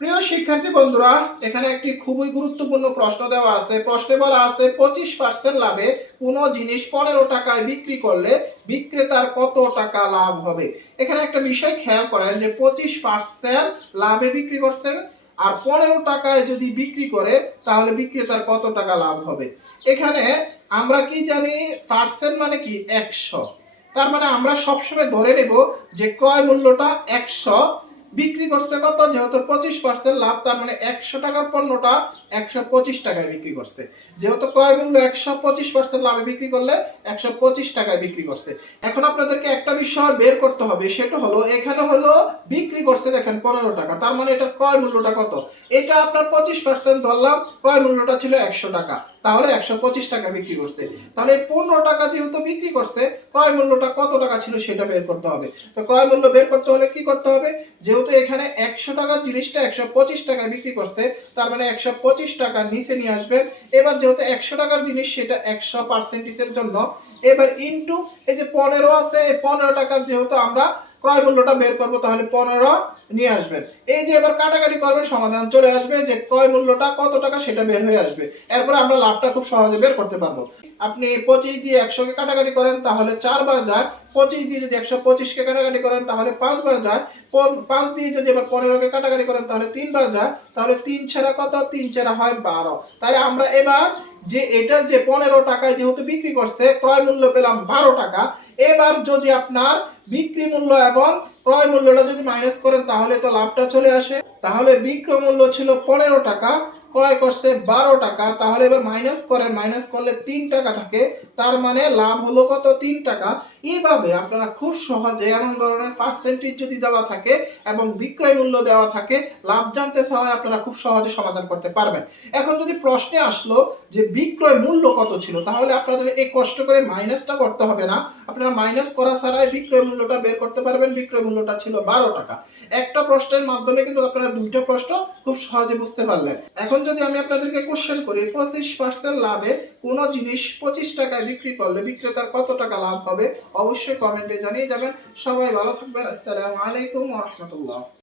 প্রিয় শিক্ষার্থী বন্ধুরা, এখানে একটি খুবই গুরুত্বপূর্ণ প্রশ্ন দেওয়া আছে। প্রশ্নে বলা আছে, পঁচিশ পার্সেন্ট লাভে কোনো জিনিস পনেরো টাকায় বিক্রি করলে বিক্রেতার কত টাকা লাভ হবে? এখানে একটা বিষয় খেয়াল করেন যে পঁচিশ পার্সেন্ট লাভে বিক্রি করছেন আর পনেরো টাকায় যদি বিক্রি করে, তাহলে বিক্রেতার কত টাকা লাভ হবে? এখানে আমরা কি জানি পার্সেন্ট মানে কি? একশো। তার মানে আমরা সবসময় ধরে নেব যে ক্রয় মূল্যটা একশো বিক্রি করছে কত? যেহেতু পঁচিশ পার্সেন্ট লাভ, তার মানে একশো টাকার পণ্যটা একশো পঁচিশ টাকায় বিক্রি করছে। যেহেতু ক্রয় মূল্য একশো পঁচিশ পার্সেন্ট লাভে বিক্রি করলে একশো পঁচিশ টাকায় বিক্রি করছে। এখন আপনাদেরকে একটা বিষয় বের করতে হবে, সেটা হলো এখানে হলো বিক্রি করছে দেখেন পনেরো টাকা, তার মানে এটার ক্রয় মূল্যটা কত? এটা আপনার পঁচিশ পার্সেন্ট ধরলাম, ক্রয় মূল্যটা ছিল একশো টাকা। তাহলে একশো পঁচিশ টাকা বিক্রি করছে। তাহলে এই পনেরো টাকা যেহেতু বিক্রি করছে, ক্রয় মূল্যটা কত টাকা ছিল সেটা বের করতে হবে। তো ক্রয় মূল্য বের করতে হলে কি করতে হবে? যেহেতু এখানে একশো টাকার জিনিসটা একশো পঁচিশ টাকায় বিক্রি করছে, তার মানে একশো পঁচিশ টাকা নিচে নিয়ে আসবেন। এবার যেহেতু একশো টাকার জিনিস, সেটা একশো পার্সেন্টেজের জন্য, এবার ইনটু এই যে পনেরো আছে, এই পনেরো টাকার যেহেতু আমরা ক্রয় মূল্যটা বের করব, তাহলে পনেরো নিয়ে আসবেন। এই যে এবার কাটাকাটি করবেন, সমাধান চলে আসবে যে ক্রয় মূল্যটা কত টাকা সেটা বের হয়ে আসবে। এরপরে আমরা লাভটা খুব সহজে বের করতে পারব। আপনি পঁচিশ দিয়ে একশোকে কাটাকাটি করেন, তাহলে চারবার যায় পঁচিশ দিয়ে যদি একশো পঁচিশকে কাটাকাটি করেন, তাহলে পাঁচবার যায়। পাঁচ দিয়ে যদি এবার পনেরোকে কাটাকাটি করেন, তাহলে তিনবার যায়। তাহলে তিন ছেড়া কত? তিন ছেড়া হয় বারো। তাই আমরা এবার যে এটার যে পনেরো টাকায় যেহেতু বিক্রি করছে, ক্রয় মূল্য পেলাম বারো টাকা। এবার যদি আপনার বিক্রি মূল্য এবং ক্রয় মূল্যটা যদি মাইনাস করেন, তাহলে তো লাভটা চলে আসে। তাহলে বিক্রয় মূল্য ছিল পনেরো টাকা। ক্রয় করছে বারো টাকা। তাহলে এবার মাইনাস করেন মাইনাস করলে তিন টাকা থাকে। তার মানে লাভ হলো কত? তিন টাকা। এইভাবে আপনারা খুব সহজে এমন ধরনের পার্সেন্টেজ যদি দেওয়া থাকে এবং বিক্রয় মূল্য দেওয়া থাকে, লাভ জানতে চাওয়ায় আপনারা খুব সহজে সমাধান করতে পারবেন। এখন যদি প্রশ্নে আসলো যে বিক্রয় মূল্য কত ছিল, তাহলে আপনাদের এই কষ্ট করে মাইনাসটা করতে হবে না। আপনারা মাইনাস করা ছাড়াই বিক্রয় মূল্যটা বের করতে পারবেন। বিক্রয় মূল্যটা ছিল বারো টাকা। একটা প্রশ্নের মাধ্যমে কিন্তু আপনারা দুইটা প্রশ্ন খুব সহজে বুঝতে পারলেন। এখন যদি আমি আপনাদেরকে কোশ্চেন করি, পঁচিশ পার্সেন্ট লাভে কোনো জিনিস পঁচিশ টাকায় বিক্রি করলে বিক্রেতার কত টাকা লাভ হবে? অবশ্যই কমেন্টে জানিয়ে যাবেন। সবাই ভালো থাকবেন। আসসালামু আলাইকুম রহমতুল্লাহ।